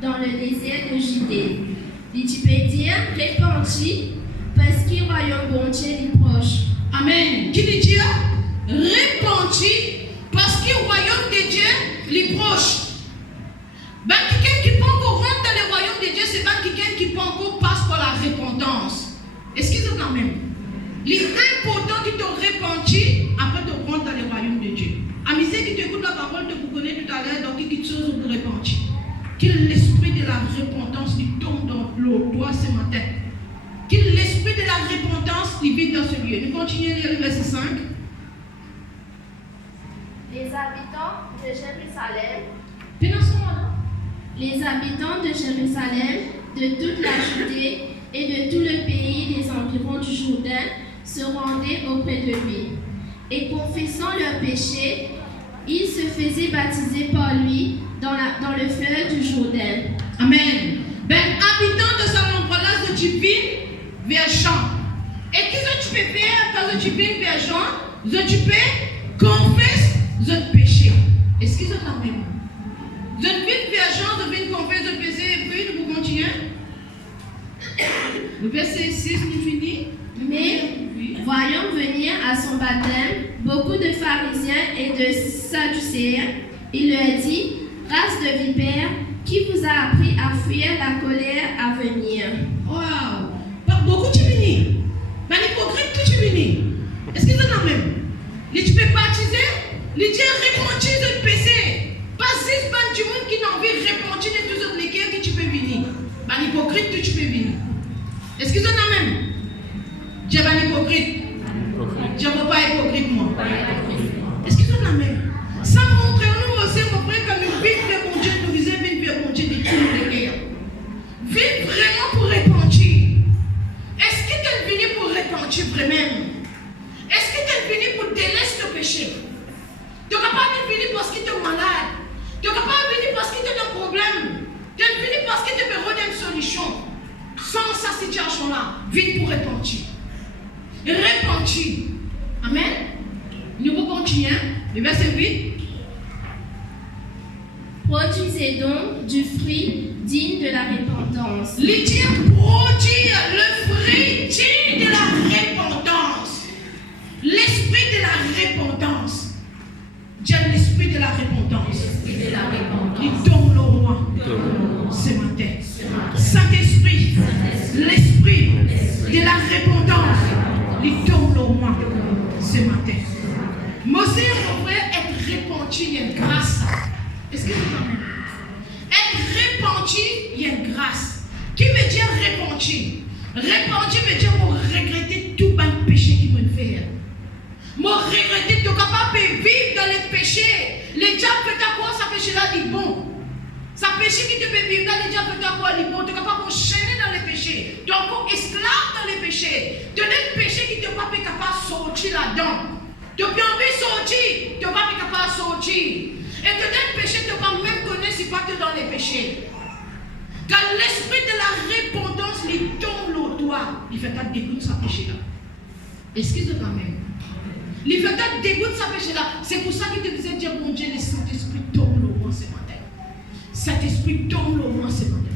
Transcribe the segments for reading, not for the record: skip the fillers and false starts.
dans le désert de Judée. L'Éthiopien répandit parce qu'il royaume bon Dieu est proche. Amen. Qui dit Dieu répandit parce qu'il royaume de Dieu est proche. Ben, quelqu'un qui peut encore rentrer dans le royaume de Dieu, c'est pas quelqu'un qui peut encore passer par la repentance. Est-ce qu'ils sont quand même? L'important qui te répandit après te rendre dans le royaume de Dieu. Amusez qui t'écoute la parole, te vous connaît tout à l'heure, donc quelque chose pour répandre. Que l'esprit de la repentance lui tombe dans le doigt ce matin. Que l'esprit de la repentance lui vit dans ce lieu. Nous continuons à lire le verset 5. Les habitants de Jérusalem, Les habitants de Jérusalem, de toute la Judée et de tout le pays des environs du Jourdain se rendaient auprès de lui. Et confessant leurs péchés, ils se faisaient baptiser par lui dans le fleuve du Jourdain. Amen. Ben, habitants de cet endroit-là, je tu vis vers Jean. Et qu'est-ce que tu peux faire quand tu vis vers Jean? Tu peux confesser votre péché. Est-ce qu'ils sont la même? Je vis vers Jean, je viens confesser votre péché et puis nous continuons. Le verset 6 nous finit. Mais, voyant venir à son baptême beaucoup de pharisiens et de sadducéens, il leur dit: race de vipères, qui vous a appris à fuir la colère à venir? Waouh! Pas beaucoup tu finis. Mais l'hypocrite que tu finis. Est-ce qu'ils sont la même? Tu peux baptiser, les dieux répandent de péché. Pas 6 bandes du monde qui n'ont envie de répandre de tous autres lesquels que tu peux venir. Mais l'hypocrite que tu peux venir. Est-ce qu'ils sont la même? Dieu pas hypocrite. Dieu ne pas hypocrite moi. Est-ce qu'ils sont la même? Ça montre nous aussi quand nous vivons vers mon Dieu, nous visons vers mon Dieu de tous les guerres. Vive vraiment pour répandre. Est-ce que tu es venu pour répandre vraiment? Est-ce que tu es venu pour délaisser le péché? Tu n'es pas venu parce que tu es malade. Tu n'es pas venu parce que tu as un problème. Tu es venu parce que tu veux donner une solution. Sans cette situation-là, viens pour répandre. Répandre. Amen. Nous continuons. Le verset 8. Produisez donc du fruit digne de la repentance. Les dieux produisent le fruit digne de la repentance. L'esprit de la repentance. Dieu, l'esprit de la repentance. Il tombe le roi ce matin. Saint-Esprit, l'esprit de la repentance. Il tombe le roi ce matin. Moïse devrait être répandu, il y a une grâce. Est-ce que c'est quand même? Être répandu, il y a une grâce. Qui veut dire répandu? Répandu veut dire pour regretter tout le péché qu'il me fait. Moi, regretter, tu es capable de vivre dans les péchés. Les diables peut avoir ce péché-là, dit bon. Ce péché qui te fait vivre dans les diables peut avoir dit bon. Tu es capable d'enchaîner dans les péchés. Tu es encore esclave dans les péchés. Tu as des péchés qui ne sont pas capable de sortir là-dedans. Tu as bien envie de sortir, tu n'es pas capable de sortir. Et tu as des péchés, tu n'as pas même connaître si pas tu es dans les péchés. Quand l'esprit de la repentance lui tombe le doigt, il fait un dégoût de ce péché-là. Excuse-moi quand même. Il fait un dégoût de ce péché-là. C'est pour ça qu'il te disait dire, mon Dieu, le Saint-Esprit tombe le roi ce matin. Saint-Esprit tombe le roi ce matin.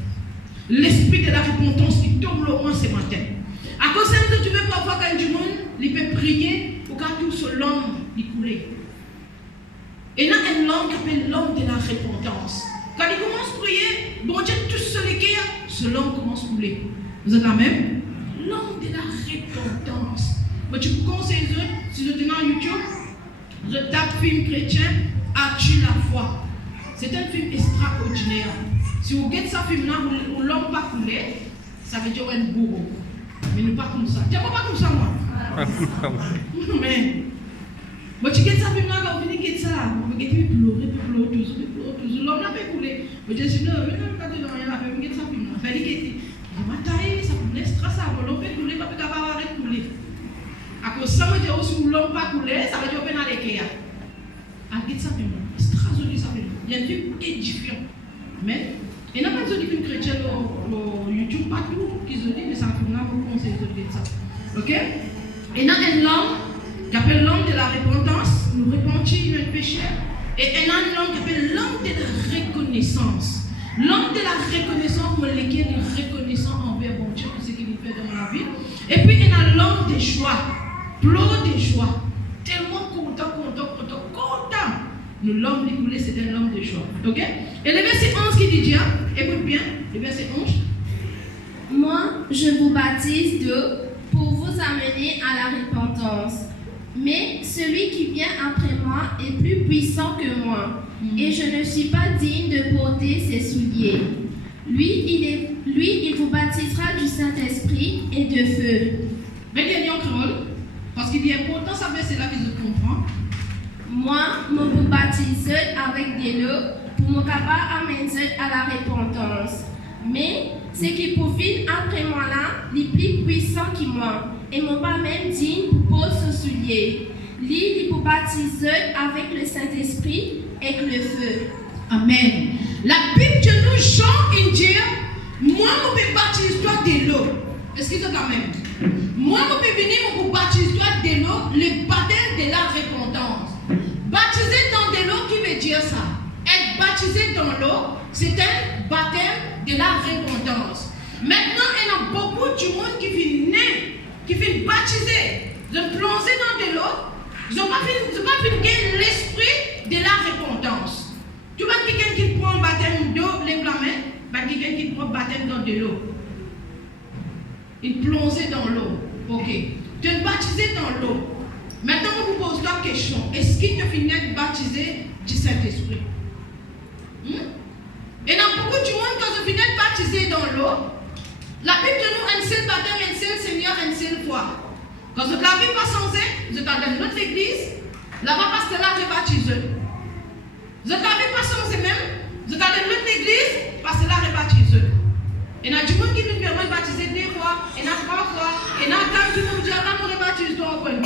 L'esprit de la repentance lui tombe le roi ce matin. À cause de ça, tu veux pas voir quand du monde, il peut prier pour que tout ce l'homme lui coule. Et là, un homme qui appelle l'homme de la repentance. Quand il commence à prier, bon Dieu, tout ce les guerres, ce l'homme commence à couler. Vous êtes la même? L'homme de la repentance. Mais tu peux conseiller les autres, si je tenais en YouTube, je tape film chrétien, as-tu la foi? C'est un film extraordinaire. Si vous regardez ce film-là, où l'homme pas coulé, ça veut dire un bourreau. Mais nous pas comme ça. Tu n'as pas comme ça, moi? Mais. Moi, tu regardes ça film-là, quand vous venez de ça, vous regardez pleurer, toujours. L'homme n'a pas coulé. Mais je dis non, mais non, quand tu n'as rien à faire, vous regardez ça film-là. Fallait qu'il était. Je m'ai taillé, ça me laisse stress, l'homme peut couler, pas capable d'arrêter de couler. À cause de ça, je dis aussi, l'homme pas coulé, ça veut dire qu'on a les guerres. Regarde ça film-là. C'est très joli ça film-là. Il y a un film édifiant. Mais, il n'y a pas de film chrétien sur YouTube, pas tout qu'ils ont dit, mais ça a film-là, vous conseillez de ça. Ok? Et il y a un homme qui appelle l'homme de la repentance, nous repentir notre péché. Et il y a un homme qui appelle l'homme de la reconnaissance. L'homme de la reconnaissance, pour lequel il est reconnaissant envers bon Dieu pour ce qu'il fait dans la vie. Et puis il y a l'homme de joie, plein de joie, tellement content. L'homme découlé, c'est un homme de joie. Ok? Et le verset 11 qui dit Dieu, écoute bien, le verset 11. Moi, je vous baptise d'eau pour vous amener à la repentance. Mais celui qui vient après moi est plus puissant que moi, et je ne suis pas digne de porter ses souliers. Lui, il vous baptisera du Saint-Esprit et de feu. Mais il y a un créole, parce qu'il est important, ça fait cela que je comprends. Moi, je vous baptise avec de l'eau pour me capable amener à la repentance. Mais ce qui profite après moi là, il est plus puissant que moi, et mon pas même digne pour poser ce soulier. Il vous baptise avec le Saint-Esprit et le feu. Amen. La Bible de nous, Jean, il dit, moi, je peux baptiser toi de l'eau. Est-ce que c'est la même? Moi, je peux venir pour baptiser toi de l'eau, le baptême de la repentance. Baptiser dans de l'eau, qui veut dire ça? Être baptisé dans l'eau, c'est un baptême de la repentance. Maintenant, il y a beaucoup de monde qui vient naître, qui vient baptiser, de plonger dans de l'eau. Ils n'ont pas gagné l'esprit de la repentance. Tu vois quelqu'un qui prend le baptême d'eau, les mains, quelqu'un qui prend le baptême dans de l'eau. Il plonge dans l'eau. Ok. Tu es baptisé dans l'eau. Maintenant, on vous pose la question. Est-ce qu'il te finit de baptiser du Saint-Esprit? Et dans beaucoup de monde, quand je finis de baptiser dans l'eau, la Bible de nous, un seul baptême, un seul Seigneur, une seule foi. Quand je ne la vis pas sans elle, je t'en notre église, là-bas, parce que là, je baptise. Je ne la vis pas sans elle même, je t'en notre église, parce que là, je baptise. Et il y a du monde qui nous permet de baptiser 2 fois, et 3 fois, et il y a tant de monde qui dit, attends, on rebaptise toi au point.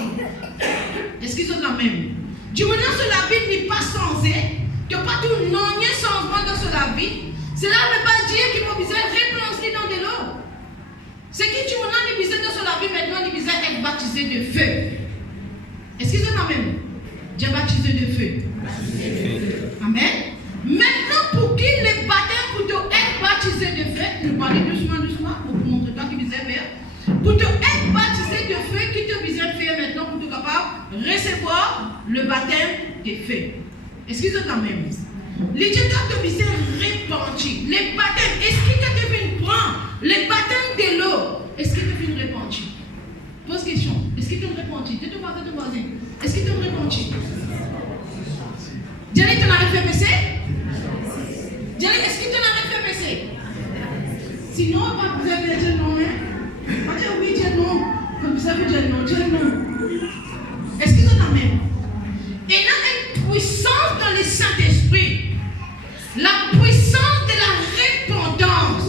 Est-ce qu'ils sont la même? Du moment que la vie n'est pas sans elle, tu n'as pas tout non, il y a un changement dans la vie. Cela ne veut pas dire qu'il faut besoin de replancer dans de l'eau. C'est qui tu m'as dit besoin dans la vie maintenant, il besoin d'être baptisé de feu. Est-ce qu'ils sont la même? J'ai baptisé de feu. Amen. Maintenant, pour qui le baptême pour être baptisé de feu, nous parlons doucement, pour vous montrer toi qui besoin de faire. Pour être baptisé de feu, qui te besoin de faire maintenant pour être capable de recevoir le baptême de feu. Est-ce qu'ils sont la même? Les gens qui ont besoin de repentir. Les baptêmes, est-ce qu'ils te viennent prendre les baptêmes de l'eau? Est-ce qu'ils te viennent repentir? Pose question. Est-ce qu'ils t'ont repenti? T'es ton voisin. Est-ce qu'ils t'ont repenti? Diane, t'en as fait baisser? Diane, est-ce qu'il t'en a fait baisser? Sinon, vous avez dit non, hein? On dit oui, Dieu non. Comme vous avez dit non, Dieu non. Est-ce qu'ils sont la même? Et il y a une puissance dans le Saint-Esprit. La puissance de la repentance.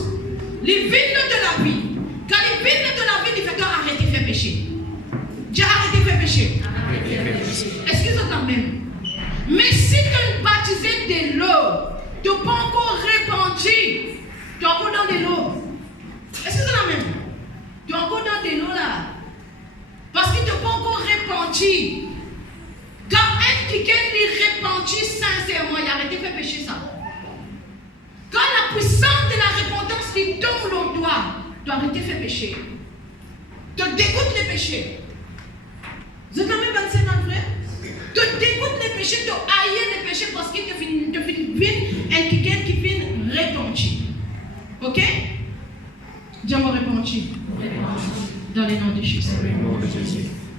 Les vignes de la vie. Quand les vignes de la vie, il fait arrêter de faire pécher. Dieu arrête de faire pécher. Est-ce qu'ils sont la même? Mais si tu es baptisé de l'eau, tu n'as pas encore repenti. Tu es encore dans de l'eau. Est-ce que c'est la même? Tu es encore dans de l'eau là. Parce que tu n'as pas encore repenti. Quand un quelqu'un est repenti sincèrement, il a arrêté de faire pécher ça. Quand la puissance de la repentance qui tombe dans toi, tu as arrêté de faire pécher. Tu dégoûtes les péchés. Vous êtes quand même 25 ans, frère? Tu dégoûtes les péchés, tu haïs les péchés parce que tu finis quelqu'un qui vient repentir. Ok? Dis-moi repentir. Dans le nom de Jésus.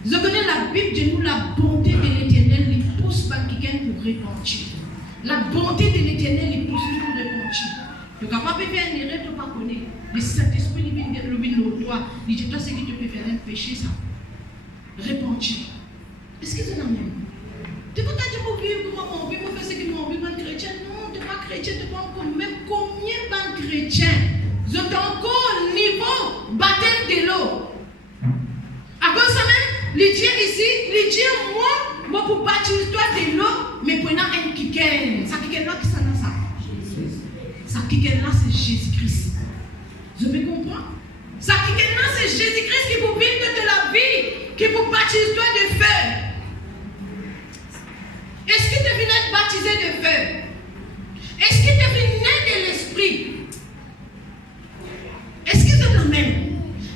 Je connais la Bible de nous, la bonté de l'Éternel, il pousse pas quelqu'un pour repentir. La bonté de l'Éternel, il pousse pour repentir. Tu n'es pas faire une erreur, tu ne pas connaître. Le Saint-Esprit, il vient de le toi. Il dit, toi, c'est que tu peux faire un péché, ça. Repentir. Est-ce que c'est la même? Tu peux pas dire, mon vivre, comment on vit, pour faire ce que mon vivre, un chrétien. Non, tu n'es pas chrétien, tu n'es pas encore. Même combien de chrétiens? Vous êtes encore au niveau baptême de l'eau. À cause de ça même, les dieux ici, les dieux, moi, pour baptiser toi de l'eau, mais prenant un kiken. Ça kiken là, qui ça là, ça? Ça kiken là, c'est Jésus-Christ. Je peux comprendre? Ça kiken là, c'est Jésus-Christ qui vous vide de la vie, qui vous baptise toi de feu. Est-ce que tu es venu être baptisé de feu? Est-ce que tu es venu de l'esprit? Saint-Esprit. Est-ce que c'est le même?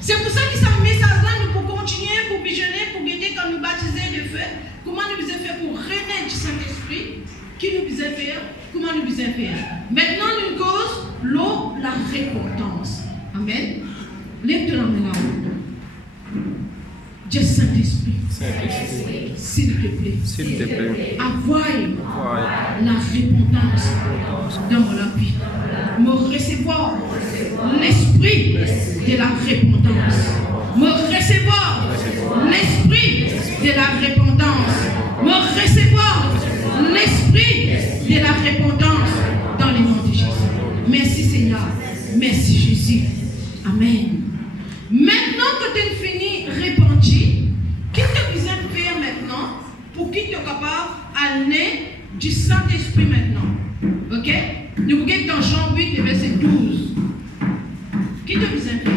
C'est pour ça qu'il s'est mis ça là, nous pour continuer, pour visionner, pour guider quand nous baptiser de feu. Comment nous faisons faire pour renaître du Saint-Esprit? Qui nous faisait faire? Comment nous faisons faire? Maintenant, nous cause l'eau, la repentance. Amen. Lève-toi la main là-haut. Dieu Saint-Esprit. S'il te plaît. Avoir la repentance dans la vie. Me recevoir l'esprit de la repentance. Me recevoir l'esprit de la repentance. Me recevoir l'esprit de la repentance dans le nom de Jésus. Merci Seigneur. Merci Jésus. Amen. Maintenant que tu as fini repenti, qu'est-ce que tu besoin de faire maintenant pour qu'il soit capable d'amener du Saint-Esprit maintenant? Ok? Nous regardons dans Jean 8, le verset 12. Qu'est-ce que tu besoin de faire?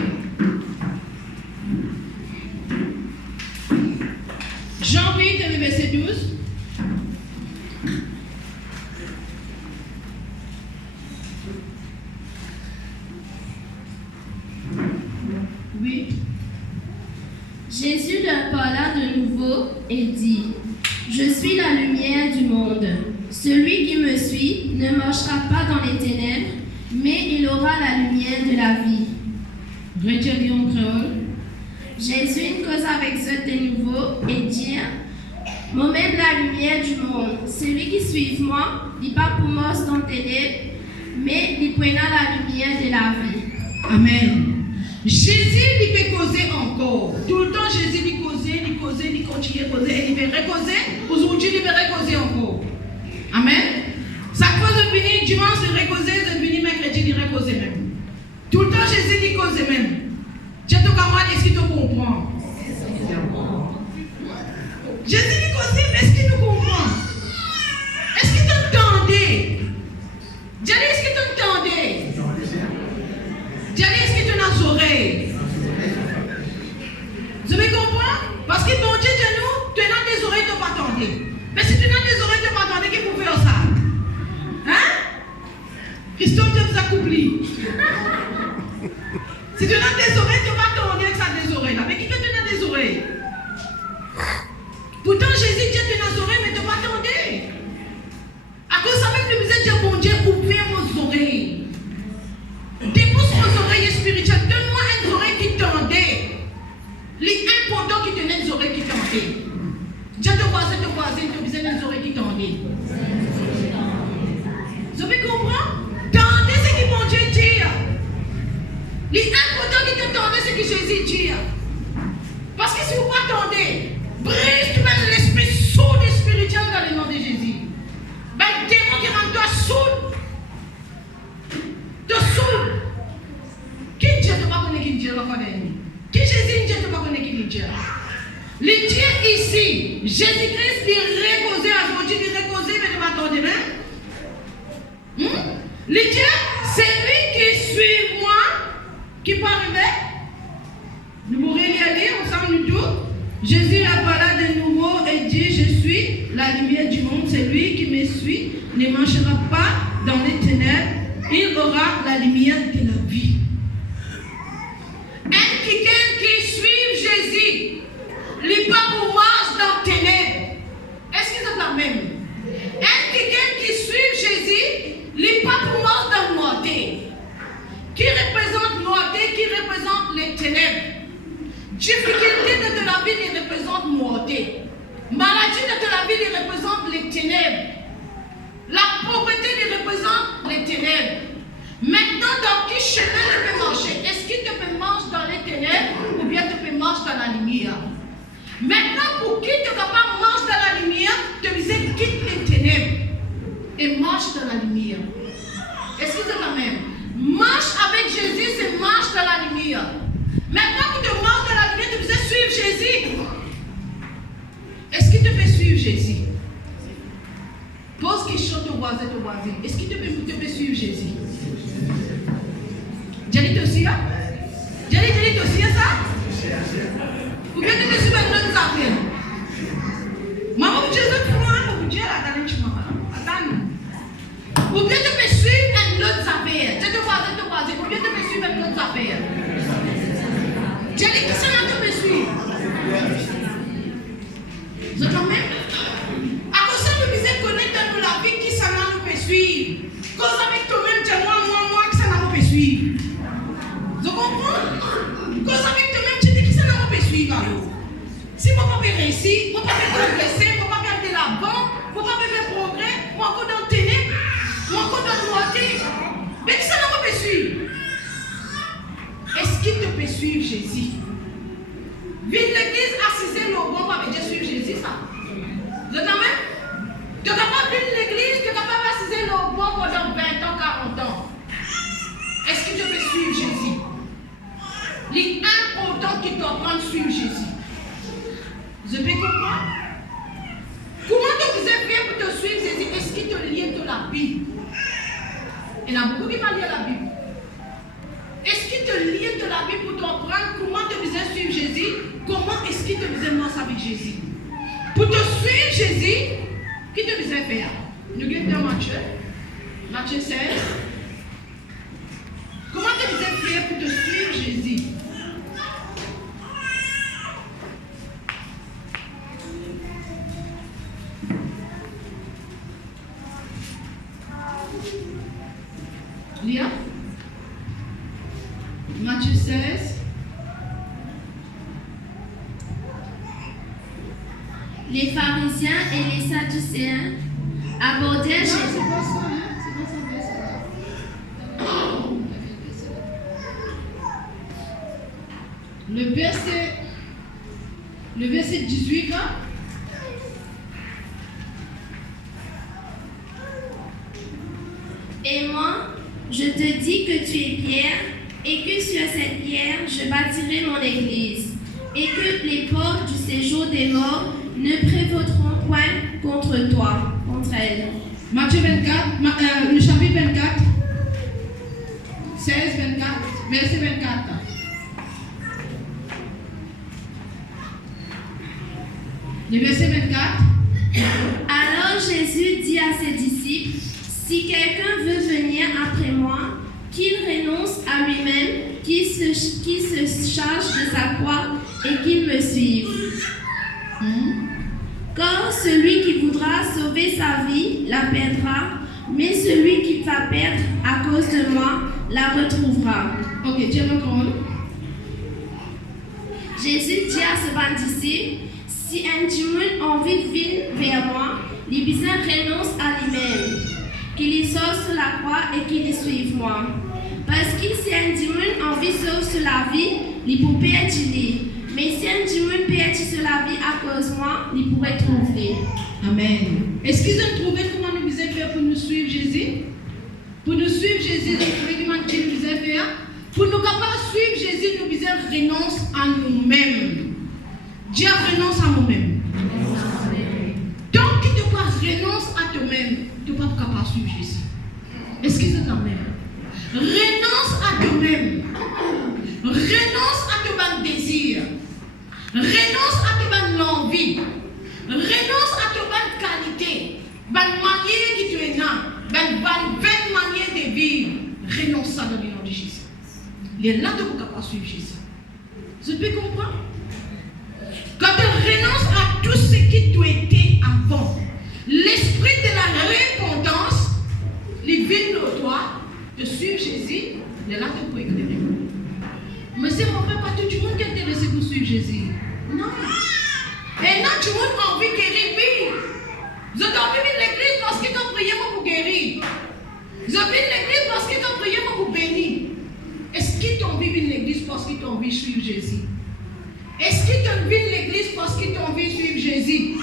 Jean 8, le verset 12. Oui. Jésus leur parla de nouveau et dit, « Je suis la lumière du monde. Celui qui me suit ne marchera pas dans les ténèbres, mais il aura la lumière de la vie. » Retiens en créole. Jésus cause avec eux de nouveau et dit, « Moi-même la lumière du monde. Celui qui suit moi, il pas pour mort dans les ténèbres, mais il prendra la lumière de la vie. » Amen. Jésus, il peut causer encore. Tout le temps, Jésus, il causait, il continue à causer, et il va recauser. Aujourd'hui, il va recauser encore. Amen. Ça cause de venir dimanche, il recauser, de venir mercredi, il recauser même. Tout le temps, Jésus, il cause même. Dieu te camarade, est-ce qu'il te comprend? Jésus, il cause, mais est-ce qu'il nous comprend? Est-ce qu'il t'entendait? Dieu, est-ce qu'il t'entendait? Dieu, est-ce qu'il te nas oreilles? Vous me comprenez? Parce que bon Dieu, nous, tu as des oreilles, tu ne pas t'entendre. Mais si tu as des oreilles, tu ne pas t'entendre, qui peut faire ça? Hein? Christophe, tu nous accompli. Si tu as des oreilles, tu ne vas pas t'entendre avec ça des oreilles là. Mais qui te donne des oreilles? Pourtant, Jésus, Dieu te nas oreilles, mais tu ne vas pas t'entendre. À cause de ça, même, nous disons, Dieu, bon Dieu, ouvre vos oreilles. Dépose vos oreilles spirituelles. Donne-moi une oreille qui t'entendait. L'important qui tenait des oreilles qui t'entendaient. Dieu te voisin, tu as besoin des oreilles qui t'entendaient. Vous avez compris? Tendez ce que mon Dieu dit. L'important qui t'entendait, c'est que Jésus dit. Parce que si vous ne attendez, brise tout même l'esprit sourd et spirituel dans le nom de Jésus. Ben, le démon qui rend toi sourd. Te sourd. Qui Dieu ne va pas connaître qui Dieu va connaître? Qui Jésus Dieu ne va pas connaître qui Dieu? Le Dieu ici, Jésus-Christ, il reposait aujourd'hui, il reposait, mais ne va attendre même. Le Dieu, c'est lui qui suit moi, qui peut arriver. Nous pourrions y aller ensemble nous tous. Jésus a parlé de nouveau et dit, je suis la lumière du monde. C'est lui qui me suit, ne marchera pas dans les ténèbres. Il aura la lumière de la vie. Et quelqu'un qui suit Jésus, il pas pour marche dans les ténèbres. Est-ce que c'est la même? Et quelqu'un qui suit Jésus, il pas pour marche dans la noirté. Qui représente noirté, qui représente les ténèbres. Difficulté de la vie, il représente noirté. Maladie de la vie, il représente les ténèbres. La pauvreté, il représente les ténèbres. Maintenant, dans quel chemin tu peux marcher? Est-ce que tu peux marcher dans les ténèbres ou bien tu peux marcher dans la lumière? Maintenant, pour qui tu ne peux pas marcher dans la lumière, tu disais quitte les ténèbres et marche dans la lumière. Est-ce que c'est la même? Marche avec Jésus, c'est marche dans la lumière. Maintenant, pour te marcher dans la lumière, tu disais suivre Jésus. Est-ce que tu peux suivre Jésus? Pose question au voisin, est-ce que tu peux suivre Jésus? Dieu aussi, ça? Dieu aussi, ça? Ou bien tu peux suivre un autre affaire? Maman, vous dites, vous dites, attends, ou bien tu peux suivre un autre affaire. pas suivre. Vous comprenez? Cause avec toi-même, tu dis que ça n'a pas suivre. Si mon papa réussit, mon papa progresser, mon papa de la banque, mon papa faire progrès, mon encore dans le ténèbres, mon encore dans le noirté. Mais qui ça n'a pas suivre? Est-ce qu'il te peut suivre Jésus? Vite l'église assisée le bon va déjà suivre Jésus, ça. Vous êtes même? Tu es capable de l'église, tu es capable d'assister le bon pendant 20 ans, 40 ans. Est-ce que tu peux suivre Jésus? Il est important qu'il t'apprenne à suivre Jésus. Je peux comprendre? Comment tu faisais bien pour te suivre Jésus? Est-ce qu'il te lie de la Bible? Il y en a beaucoup qui m'ont lié la Bible. Est-ce qu'il te lie de la Bible pour t'apprendre comment tu faisais suivre Jésus? Comment est-ce qu'il te faisait marcher avec Jésus? Pour te suivre Jésus, qui te faisait faire? Nous sommes dans Matthieu 16. Comment tu faisais faire pour te suivre Jésus? Lia? Matthieu 16. Les pharisiens et les sadducéens abordèrent Jésus. Le verset 18. Et moi, je te dis que tu es Pierre, et que sur cette pierre, je bâtirai mon église, et que les portes du séjour des morts ne prévaudront point contre toi, contre elle. Matthieu 24, le chapitre 24, 16, 24, verset 24. Le verset 24. Alors Jésus dit à ses disciples, si quelqu'un veut venir après moi, qu'il renonce à lui-même, qu'il se charge de sa croix et qu'il me suive. Car celui qui voudra sauver sa vie la perdra, mais celui qui va perdre à cause de moi la retrouvera. Ok, tiens encore. Jésus dit à ce disciple, si un dimanche envie de venir vers moi, il besoin renonce à lui-même, qu'il y sorte sur la croix et qu'il y suive moi. Parce que si un dimanche envie de sauver sur la vie, il peut perdre lui. Mais si un dimanche perd sur la vie à cause de moi, il pourrait trouver. Amen. Est-ce qu'ils ont trouvé comment nous faisait faire pour nous suivre Jésus? Pour nous suivre Jésus, ils ont trouvé comment ils nous faisaient faire? Pour nous capables de suivre Jésus, nous faisons renonce à nous-mêmes. Dieu renonce à nous-mêmes. Donc, tu ne pas renonce à toi-même, tu ne pas capable de suivre Jésus. Est-ce qu'ils ont la même? Renonce à toi-même. Renonce à ton désir. Renonce à ton envie. Renonce à ton qualité. Bonne manière qui tu es là. Bonne manière de vivre. Renonce à dans le nom de Jésus. Il est là que vous capable de suivre Jésus. Vous pouvez comprendre? Quand tu renonces à tout ce qui t'a été avant, l'esprit de la repentance, il vient de toi, de suivre Jésus, il est là que vous éclairer. Mais c'est mon frère, pas tout le monde qui est intéressé pour suivre Jésus. Non. Et non, tout le monde a envie de guérir, oui. Vous avez envie de l'église parce qu'ils ont prié pour guérir. Vous avez envie de l'église parce qu'ils ont prié pour bénir. Est-ce qu'ils t'ont envie de l'église parce qu'ils ont envie de suivre Jésus? Est-ce qu'ils t'ont envie de l'église parce qu'ils ont envie de suivre Jésus?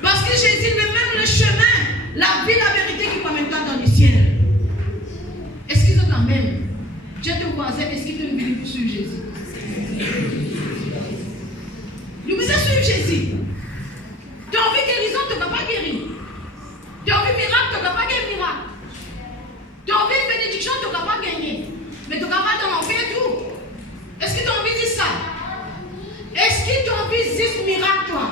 Parce que Jésus est même le chemin, la vie, la vérité qui va maintenant dans le ciel. Est-ce qu'ils ont la même? Dieu te voisin, est-ce qu'ils t'ont envie de suivre Jésus? Nous vous suivre Jésus. Tu as envie de guérison, tu ne vas pas guérir. Tu as envie de miracle, tu ne vas pas gagner miracle. Tu as envie de bénédiction, tu ne vas pas gagner. Mais tu ne vas pas t'en faire tout. Est-ce que tu as envie de dire ça? Est-ce que tu as envie de dire ce miracle, toi?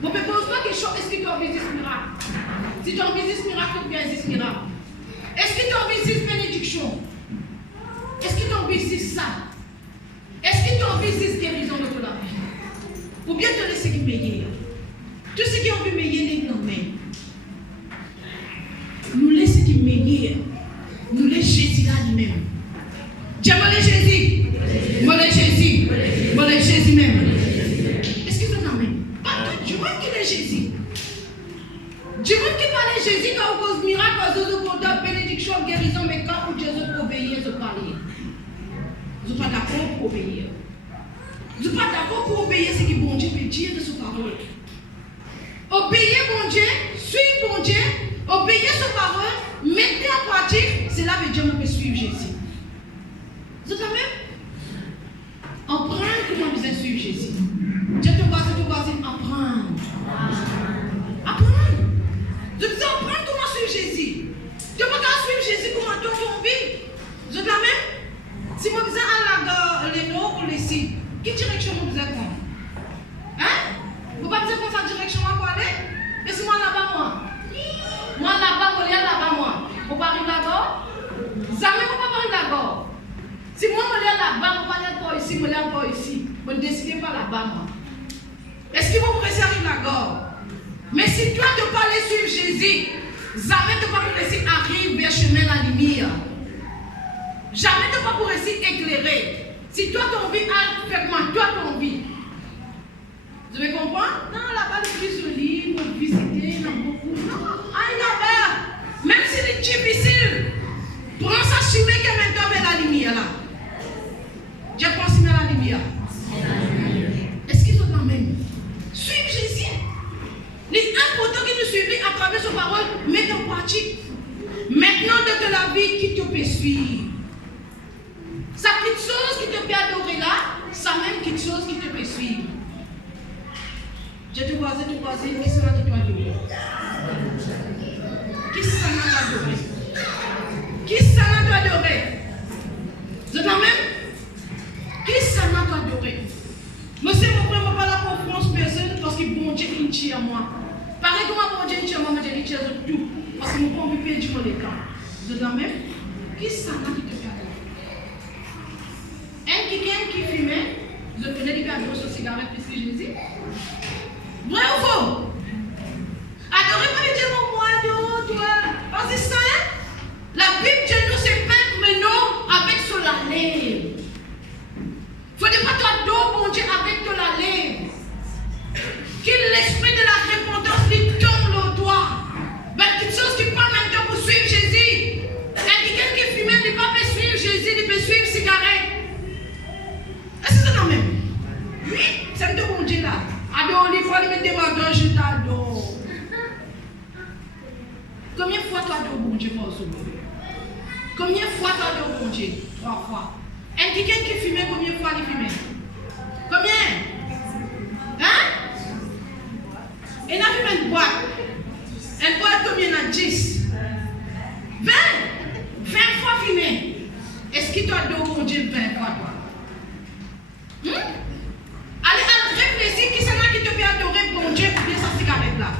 Vous ne me pose pas quelque chose, est-ce que tu as envie de dire ce miracle? Si tu as envie de dire ce miracle, tu bien dire ce miracle. Est-ce que tu as envie de dire cette bénédiction? Est-ce que tu as envie de dire ça? Est-ce que tu as envie de dire cette guérison de ton vie? Ou bien te laisser qui meilleur? Tout ce qui ont envie de meilleur, les nommés. Nous laissons qui meilleur. Nous laissons Jésus là lui-même. Dieu me Jésus. Me Jésus. Me Jésus même. Est-ce que vous en avez? Je vois qu'il est Jésus. Je vois qu'il parle de Jésus quand on cause miracle, quand on cause bénédiction, guérison, mais quand Dieu veut obéir, je parle. Je ne suis pas d'accord pour obéir. Je ne suis pas d'accord pour obéir ce que bon Dieu peut dire de sa parole. Obéir bon Dieu, suivre bon Dieu, obéir sa parole, mettre en pratique, c'est là que Dieu peut suivre Jésus. Vous savez même? Apprendre comment vous suivre Jésus. Dieu te voici, apprendre. Apprendre. Je dis apprendre comment suivre Jésus. Tu ne peux pas suivre Jésus comment toi tu vis. Je dis la même. Si vous êtes à les nord ou les sud, quelle direction vous êtes prendre? Hein? Vous ne pouvez pas prendre cette direction pour aller? Et si moi là-bas, moi là-bas, moi là-bas, moi. Vous ne pouvez pas arriver là-bas? Jamais vous ne pouvez pas arriver là-bas. Si moi je suis là-bas, je ne vais pas ici, je ne vais pas ici. Je ne décide pas là-bas, moi. Est-ce que vous pouvez arriver là-bas? Mais si toi tu peux aller suivre Jésus, jamais tu ne peux pas réussir à arriver vers le chemin de la lumière. Jamais tu ne peux pas réussir à éclairer. Si toi tu as envie à faire comment toi tu as envie. Vous me comprenez? Non, là-bas, le plus joli, pour visiter, non, beaucoup. Non, là-bas, même si c'est difficile, prends ça sur mes caméras vers la lumière là. Je pense à la lumière. Est-ce qu'ils sont dans même? Suivre Jésus. Les importants qui nous suivent à travers sa parole, mettre en pratique. Maintenant, dans la vie, qui te peut suivre? Sa petite chose qui te peut adorer là, sa même petite chose qui te peut suivre. Je te vois, qui sera qui doit adorer? Qui sera adorer? Qui sera doit adorer? Vous êtes la même? Qui sera doit adorer? Moi, c'est mon frère, je ne pas là pour France personne parce que bon Dieu il tient à moi. Pareil comme bon Dieu il tient à moi, mais il tient à tout. Parce que je ne peux pas perdre mon temps. Vous êtes la même? Qui sera qui te fait adorer? Un qui fumait, je connais les gars qui ont cigarette puisque Jésus. Vrai ou faux? Adorez pas les dieux, moi, toi. Parce que ça, la Bible de nous se peint maintenant avec sur la lèvre. Il ne faut pas t'adorer, mon Dieu, avec de la lèvre. Que l'esprit de la repentance lui tombe le doigt. Mais quelque chose qui prend maintenant pour suivre Jésus. Et quelqu'un qui fume, il ne peut pas suivre Jésus, il peut suivre cigarette. Est-ce que c'est la même? Oui, c'est de mon Dieu là. Adore, il faut aller mettre devant toi, je t'adore. Combien de fois tu adores mon Dieu pour ce moment? Combien de fois tu adores mon Dieu? 3 fois. Et quelqu'un qui fume, combien de fois il fume? Combien? Hein? Il a fumé une boîte. Une boîte combien? Il a 10. 20. 20 fois fumé. Est-ce qu'il t'adore mon Dieu 20 fois toi? Allez, réfléchis qui c'est là qui te fait adorer bon Dieu pour bien sa cigarette là.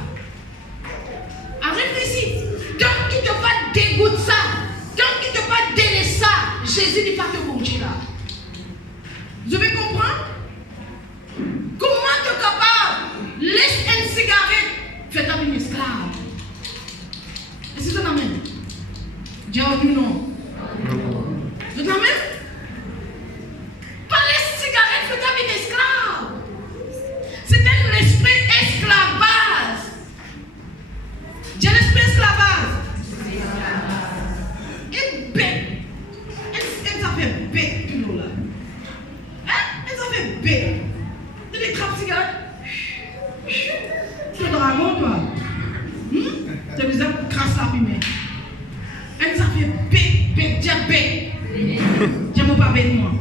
Réfléchis. Tant qu'il ne te pas dégoûter ça, tant qu'il ne te pas délaisser ça, Jésus n'est pas te bon Dieu là. Vous devez comprendre? Comment tu es capable? Laisse une cigarette, fais-toi une esclave. Est-ce que c'est la même? Dieu a dit non. C'est la même? Pas les cigarettes, fais-toi une esclave. C'est un esprit esclavage. Dieu l'esprit esclavage. Et bête. Elle s'en fait bête tout là. Hein? Elle s'en fait bête. Tu les trappes cigarettes. Tu es dragon toi. Tu as besoin de crasse la fumée. Elle s'en fait bête, Dieu bête. Dieu m'a pas bête moi.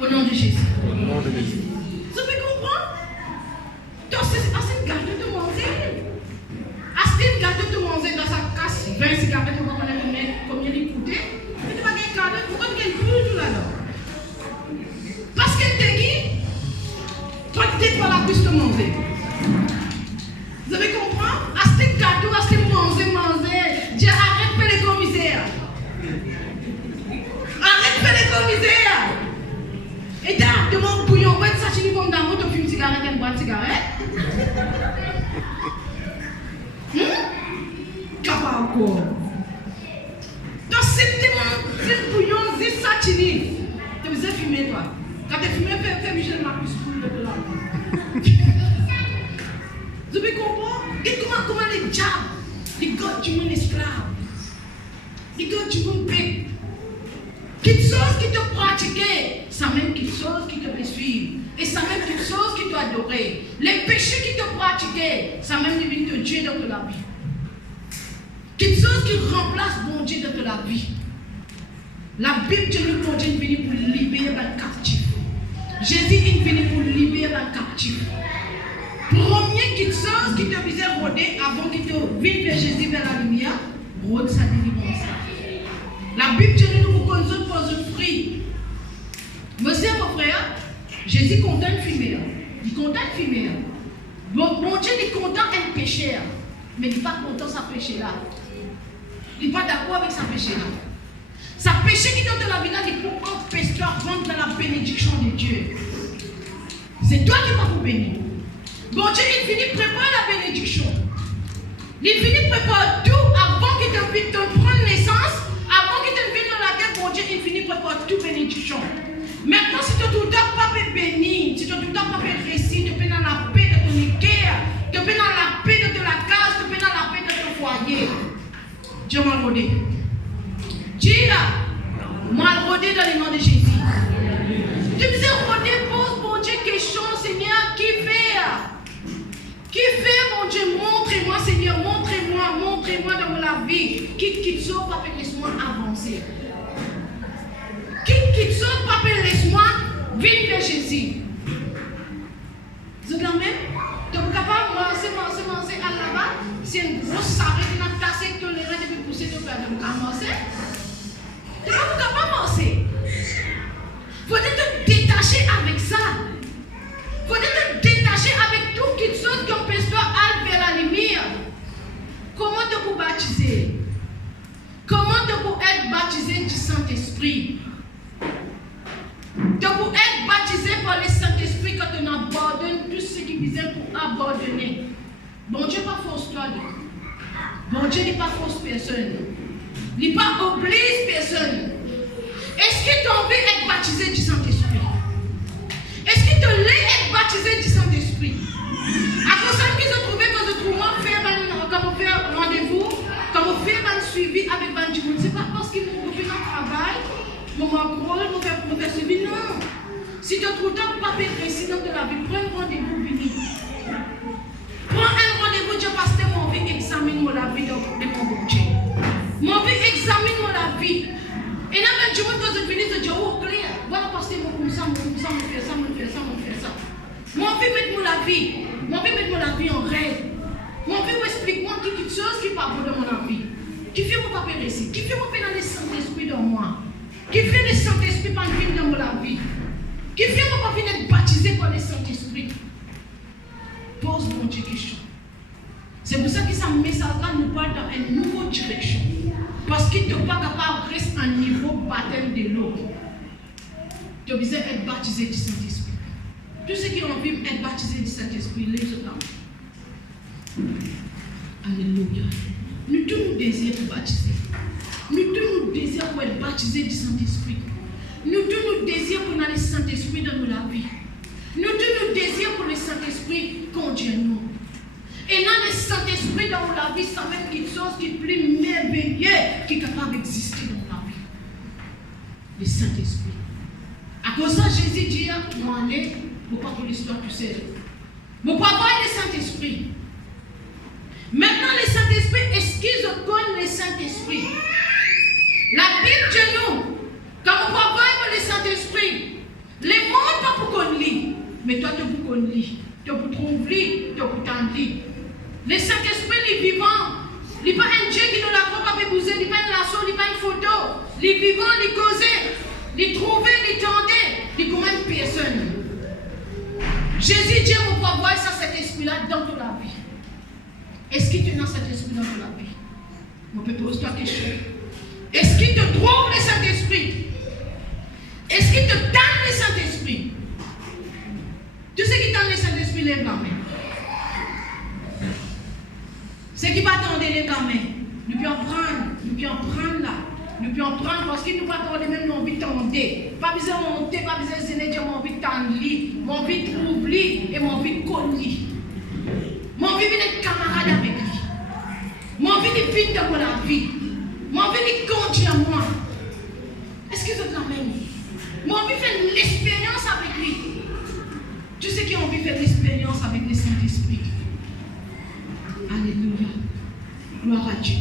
Au nom de Jésus. Vous pouvez comprendre? Donc c'est assez gâteau de manger. Assez gâteau de manger dans sa casse. 20 cigarettes, on va connaître combien il coûtait. Mais tu vas gagner cadeau, pourquoi tu gagnes plus tout là-dedans? Parce qu'elle te dit, toi tu n'es pas la plus de manger. Vous avez compris? Assez gâteau, assez manger. Dieu arrête de faire les commissaires. Arrête de faire les commissaires. Et t'as de mon bouillon, ouais, ça tu dis comme dans tu fumes cigarette et bois de cigarette. Capable encore. Donc c'est te fumer, fais Michel Marcus pour le là. Vous avez compris? Comment les diables, les gars du monde esclave, les gars du monde bec, quelque chose qui te pratiquait, ça même quelque chose qui te fait suivre. Et ça même quelque chose qui doit adorer. Les péchés qui te pratiquaient, ça même devient te Dieu dans la vie. Quelque chose qui remplace bon Dieu dans la vie. La Bible dit que bon Dieu est venu pour libérer les captifs. Jésus est venu pour libérer les captifs. Premier quelque chose qui te faisait rôder avant qu'il te vienne vers Jésus vers la lumière, rôde sa délivrance. La Bible dit que nous connaissons pour un fruit. Monsieur mon frère, Jésus content de fumer. Il est content de fumer. Bon Dieu est content d'être pécheur. Mais il n'est pas content de sa péché là. Il n'est pas d'accord avec sa péché là. Sa péché qui donne de la vie là, il pour empêcher de rentrer dans la bénédiction de Dieu. C'est toi qui vas vous bénir. Bon Dieu, il finit préparer la bénédiction. Il finit préparer tout avant qu'il te prenne naissance, avant qu'il te vienne dans la terre. Bon Dieu, il finit préparer toute bénédiction. Maintenant, si tu as tout le temps pas béni, si tu as tout le temps pas réussi, tu es dans la paix de ton équerre, tu es dans la paix de la case, tu es dans la paix de ton foyer. Dieu m'a rodé. Dieu m'a rodé dans le nom de Jésus. Tu me disais, rodé, pose mon Dieu question, Seigneur, qui fait? Qui fait, mon Dieu? Montrez-moi, Seigneur, montrez-moi dans la vie. Qui sauve, papa, laisse-moi avancer. Qui sauve, papa, laisse-moi venir vers Jésus. Vous êtes là même? Donc, vous êtes capable de commencer à là-bas. C'est une grosse sarrette qui n'a pas assez toléré depuis pousser de faire de commencer. Tu ne peux pas commencer. Il faut te détacher avec ça. Il faut te détacher avec tout qui saute qui empêche toi d'aller vers la lumière. Comment te vous baptiser? Comment te vous être baptisé du Saint-Esprit? De vous être baptisé par le Saint-Esprit quand on abandonne tout ce qui visait pour abandonner. Bon Dieu n'est pas fausse toi. Bon Dieu n'est pas fausse personne. Il n'est pas oblige personne. Est-ce que tu as envie d'être baptisé du Saint-Esprit? Est-ce que tu as être baptisé du Saint-Esprit? À cause de ce que je trouvais quand je trouvais quand on fait un rendez-vous, quand on fait un suivi avec Bandiou, ce n'est pas parce qu'il nous fait notre travail, mon rôle, mon faire suivi, non. Si tu trouves tant de papier précis dans la vie, prends un rendez-vous, vini. Prends un rendez-vous, Dieu, parce que mon vie examine la vie de mon Dieu. Mon vie examine la vie. Et là, même Dieu, quand je finis, je dis, oh, clair, voilà, parce que mon ça, mon fait ça. Mon vie, mets-moi la vie. Mon vie, mets-moi la vie en règle. Mon vie, explique-moi quelque chose qui parle de mon vie. Qui fait mon papier récit. Qui fait mon papier dans le Saint-Esprit dans moi. Qui fait le Saint-Esprit par le dans mon vie. Qui fait mon papier d'être baptisé par le Saint-Esprit. Pose mon Dieu question. C'est pour ça que ça message-là nous parle dans une nouvelle direction. Parce qu'il n'est pas capable de rester à un niveau baptême de l'eau. Tu as besoin d'être baptisé du Saint-Esprit. Tous ceux qui ont envie d'être baptisés du Saint-Esprit, lève-toi. Alléluia. Nous tous nous désirons pour baptiser. Nous tous nous désirons pour être baptisés du Saint-Esprit. Nous tous nous désirons pour avoir le Saint-Esprit dans notre vie. Nous tous nous désirons pour le Saint-Esprit conduire nous. Et dans le Saint-Esprit dans la vie, ça même quelque chose qui est plus merveilleux qui est capable d'exister dans la vie. Le Saint-Esprit. À cause de ça, Jésus dit, moi, allez, vous pas pour l'histoire tout seul. Vous pas voir le Saint-Esprit. Maintenant, le Saint-Esprit, est-ce qu'ils connaissent le Saint-Esprit? La Bible de nous, quand vous pas voir le Saint-Esprit, les mondes pas pour qu'on lit, mais toi, tu peux qu'on lit. Tu peux trouver, tu peux t'en lire. Le Saint-Esprit est vivant. Il n'est pas un Dieu qui nous l'a pas bouger, il n'est pas une lasso, il n'est pas une photo. Il est vivant, il est causé, il est trouvé, il est tendu, il est comme une personne. Jésus dit, on peut voir ça, cet esprit-là dans toute la vie. Est-ce qu'il te donne cet esprit dans toute la vie? On peut poser toi question. Est-ce qu'il te trouve le Saint-Esprit? Est-ce qu'il te donne le Saint-Esprit? Tous ceux qui donnent le Saint-Esprit, lève la main. Ceux qui ne pas attendre les gamins, nous pouvons prendre là. Nous pouvons prendre parce parce qu'il nous va donner même mon envie de tenter. Pas besoin de monter, pas besoin de zéner, mon envie de tendre, mon envie de trouver et mon envie de connaître. Mon envie d'être camarade avec lui. Mon envie de vivre dans la vie. Mon envie de conduire moi. Est-ce que vous êtes la même? Mon envie de faire l'expérience avec lui. Tu sais qui a envie de faire l'expérience avec le Saint-Esprit? Alléluia. Gloire à Dieu.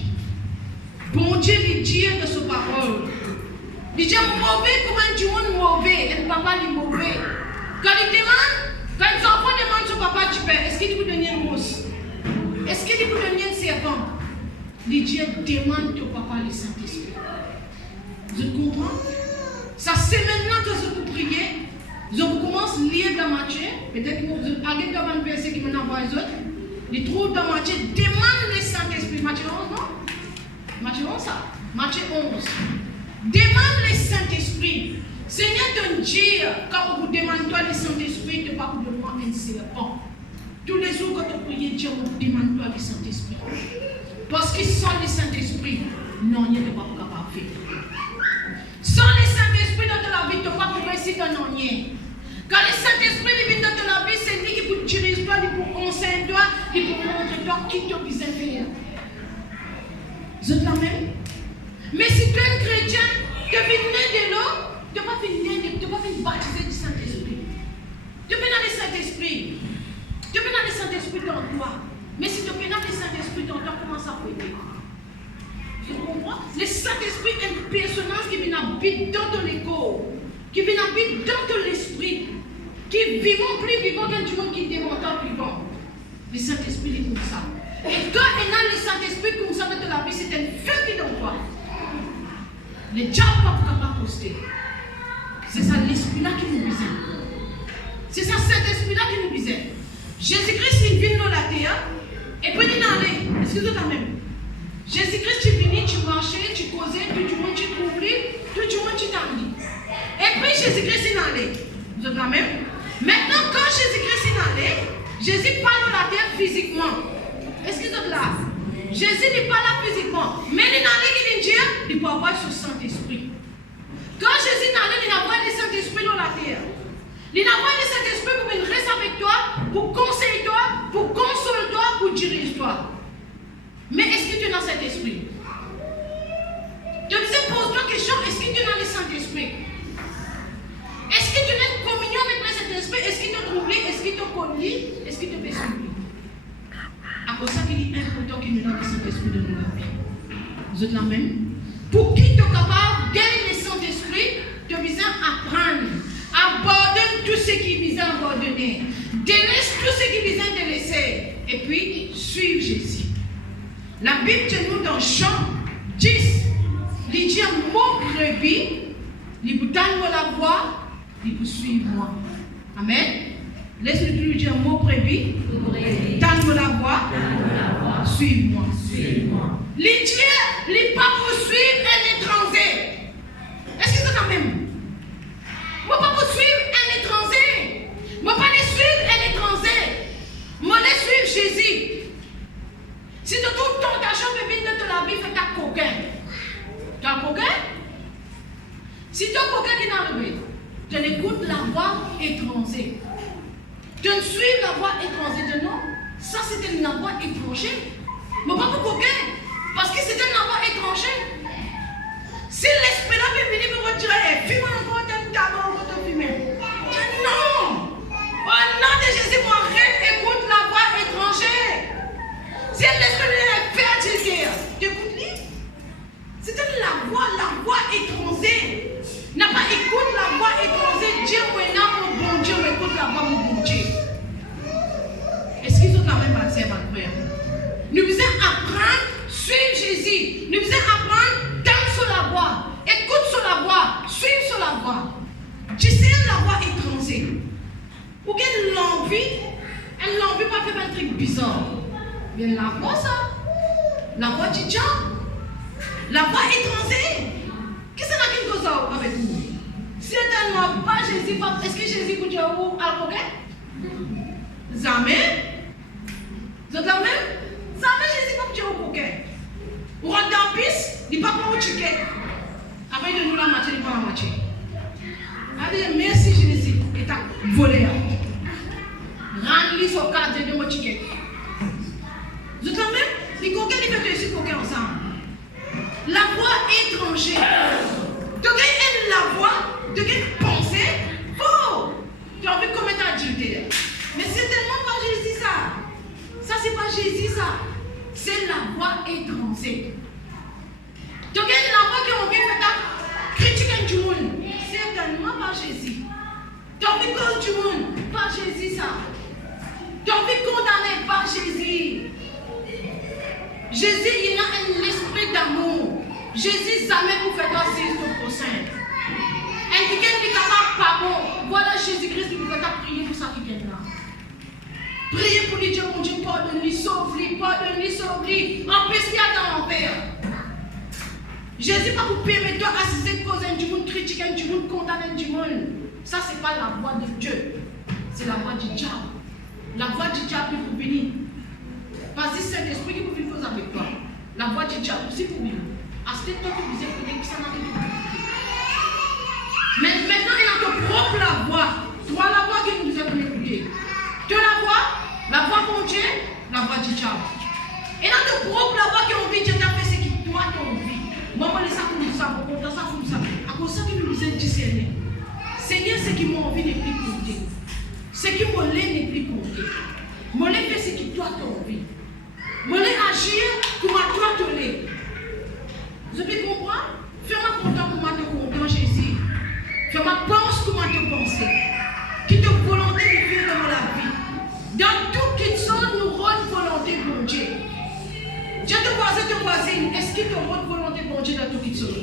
Bon Dieu lui dit de sa parole. Il dit mauvais comment du monde mauvais. Et le papa dit mauvais. Quand il demande, quand les enfants demandent au papa du père, est-ce qu'il vous donne une mousse? Est-ce qu'il vous donne un serpent? Il dit demande au papa le Saint-Esprit. Vous comprenez? Ça c'est maintenant que je vous priez. Je vous commence à lire dans Matthieu. Peut-être que vous allez dans un verset qui m'envoie les autres. Il trouve dans Matthieu, demande le Saint-Esprit. Matthieu 11, non? Matthieu 11, ça. Matthieu 11. Demande le Saint-Esprit. Seigneur te dit, quand vous demandez toi le Saint-Esprit, tu ne vas pas vous demander un serpent. Tous les jours que tu pries, Dieu vous demande toi le Saint-Esprit. Parce que sans le Saint-Esprit, non, il n'est pas capable de faire. Sans le Saint-Esprit dans ta vie, tu ne peux pas progresser dans non rien. Quand le Saint-Esprit vient dans ta vie, c'est lui qui peut diriger toi, il peut conseiller toi, il peut montrer toi qui tu as besoin de faire. Vous êtes la même? Mais si tu es un chrétien, tu es né de l'eau, tu ne peux pas venir baptiser du Saint-Esprit. Tu es dans le Saint-Esprit. Tu es dans le Saint-Esprit dans toi. Mais si tu es dans le Saint-Esprit dans toi, comment ça peut être? Tu comprends? Le Saint-Esprit est une personnage qui vient habiter dans ton corps, qui vient habiter dans ton esprit, qui vivant plus vivant qu'un monde qui démonte vivant. Le Saint-Esprit est comme ça. Et quand il y a le Saint-Esprit comme ça dans ta vie, c'est un feu qui est dans toi. Le diable ne peut pas poster. C'est ça l'esprit-là qui nous besoin. C'est ça cet esprit-là qui nous besoin. Jésus-Christ il vient dans la terre et puis il est allé. Est-ce que vous êtes la même? Jésus-Christ tu venais, tu marchais, tu causais, tout le monde tu trouvais, tout le monde tu t'ennuies. Et puis Jésus-Christ est allé. Vous êtes la même? Maintenant quand Jésus-Christ est allé, Jésus parle dans la terre physiquement. Est-ce que vous êtes là? Jésus n'est pas là physiquement. Mais il est allé qui dit, il peut avoir ce Saint-Esprit. Quand Jésus est allé, il a envoyé le Saint-Esprit dans la terre. Il a envoyé le Saint-Esprit pour venir rester avec toi, pour conseiller toi, pour consoler toi, pour diriger toi. Mais est-ce que tu es dans cet esprit? Je disais, pose-toi la question, est-ce que tu es dans le Saint-Esprit? Est-ce que tu as une communion avec le Saint-Esprit? Est-ce qu'il te trouve? Est-ce qu'il te connaît? Est-ce qu'il te fait suivre? À cause de ça qu'il est important qu'il nous donne le Saint-Esprit de nos vies. Vous êtes la même? Pour qui tu es capable de gagner le Saint-Esprit, tu as besoin d'apprendre. Abandonne tout ce qui vise à abandonner. Délaisse tout ce qui vise à délaisser. Et puis, suivre Jésus. La Bible dit nous dans Jean 10, il dit mon brebis, il peut tendre la voie, il peut suivre moi. Amen. Laisse-le lui dire mon brebis, tendre la voie, suivre-moi. Il dit, il n'est pas pour suivre un étranger. Est-ce que c'est quand même? Je ne peux pas poursuivre un étranger. Je ne peux pas suivre un étranger. Je vais suivre Jésus. Si tu trouves ton argent de venir de la vie, fais ta coquin. Tu as un coquin? Si tu as un coquin qui est arrivé, tu écoutes la voix étrangère. Tu ne suis la voix étrangère. Non, ça c'était une voix étrangère. Mais pas pour coquin. Parce que c'était une voix étrangère. Si l'esprit-là peut venir me retirer, fume encore un tabac, encore un fumer. Non! Au nom de Jésus, mon rêve, écoute la voix étrangère. Si l'esprit est fertile, tu écoutes lui. C'était la voix étrangère. N'a pas écoute la voix étrangère. Dieu, mon bon Dieu, écoute la voix, mon bon Dieu. Est-ce qu'ils ont quand même passé à ma prière? Nous devons apprendre, suivre Jésus. Nous devons apprendre, danser sur la voix. Écoute sur la voix, suivre sur la voix. Discerne la voix étrangère. Pour qu'elle l'envie, elle l'envie pas faire un truc bizarre. Bien la voix ça. La voix du diable. La voix étrangère. Qu'est-ce que qui cause avec vous? Si elle n'a pas Jésus, est-ce que Jésus vous dit à vous à coquin? Jamais. Vous êtes la même? Jamais Jésus va vous dire au coquin. Ou en dentiste, il ne va pas au ticket. Après, de nous la moitié, il prend la moitié. Allez, merci Jésus. Et t'as volé. Rends-lui son cadre de mon ticket. Vous savez même, les coquins, ils font ici coquins ensemble. La voix étrangère. Tu gagnes la voix, tu gagnes pensée. Faux. Tu as envie de commettre adultère. Mais c'est tellement pas Jésus ça. Ça, c'est pas Jésus ça. C'est la voix étrangère. Tu gagnes la voix qui a envie de faire critiquer du monde. C'est tellement pas Jésus. Tu as envie de causer du monde. Pas Jésus ça. Tu as envie de condamner. Pas Jésus. Jésus, il a un esprit d'amour. Jésus, jamais vous faites aussi au prochain. Indiquez qu'il n'est pas bon. Voilà Jésus-Christ qui vous fait prier pour ça qui vient là. Priez pour lui, Dieu, mon Dieu, pardonne-lui, sauve-lui, pardonne-lui, sauve-lui. Empêche-lui dans l'enfer. Jésus va vous permettre d'assister causer du monde, critiquer du monde, condamner du monde. Ça, ce n'est pas la voix de Dieu. C'est la voix du diable. La voix du diable vous bénit. Vas-y, Saint-Esprit qui vous fait cause avec toi. La voix du diable aussi pour vous. Acheter toi qui vous écoutez, ça n'a rien de. Mais maintenant, il a ton propre voix. Toi, la voix que nous avons écoutée. Tu la voix de Dieu, la voix du diable. Il a ton propre voix qui a envie de faire ce qui toi tu as envie. Maman, les ça pour nous savoir, pour ça pour nous savoir. À cause de ça que nous nous discerner. Seigneur, ce qui m'a envie n'est plus compter. Ce qui m'a n'est plus compter. Moi, fait ce qui toi tu as envie. Moi, agir comme toi tu l'es. Vous avez compris? Fais-moi content comme tu es content, Jésus. Fais-moi pense comme tu penses. Qui te volonté de vivre dans la vie. Dans toutes les choses, nous rendons volonté pour Dieu. Dieu te voisine. Est-ce qu'il te rend volonté pour Dieu dans toutes les choses?